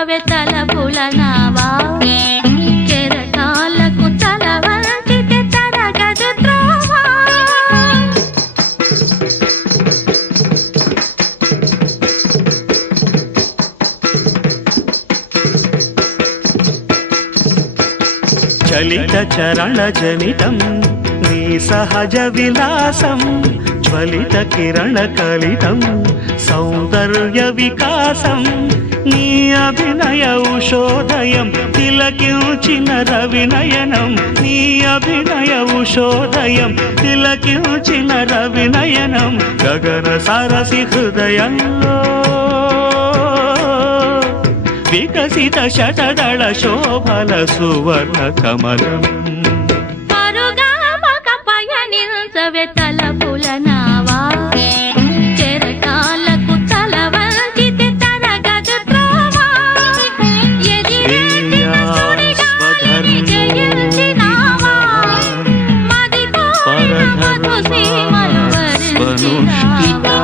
నించవే తలపుల నావా కెరటాలకు తల వంచితే తరగదు త్రోవా చలిత చరణ జనితం నీ సహజ విలాసం జ్వలిత కిరణ కలితం సౌందర్య వికాసం నీ అభినయ ఉషోదయం తిలకించిన రవినయనం నీ అభినయ ఉషోదయం తిలకించిన రవినయనం గగన సరసి హృదయంలో వికసిత శతదళ శోభల సువర్ణ కమలం పరుగామక పయనించవే తలపుల నావా కెరటాలకు తల వంచితే తరగదు త్రోవా ఎదిరించిన సుడిగాలిని జయించినావా మది కోరిన మధు సీమలు వరించినావా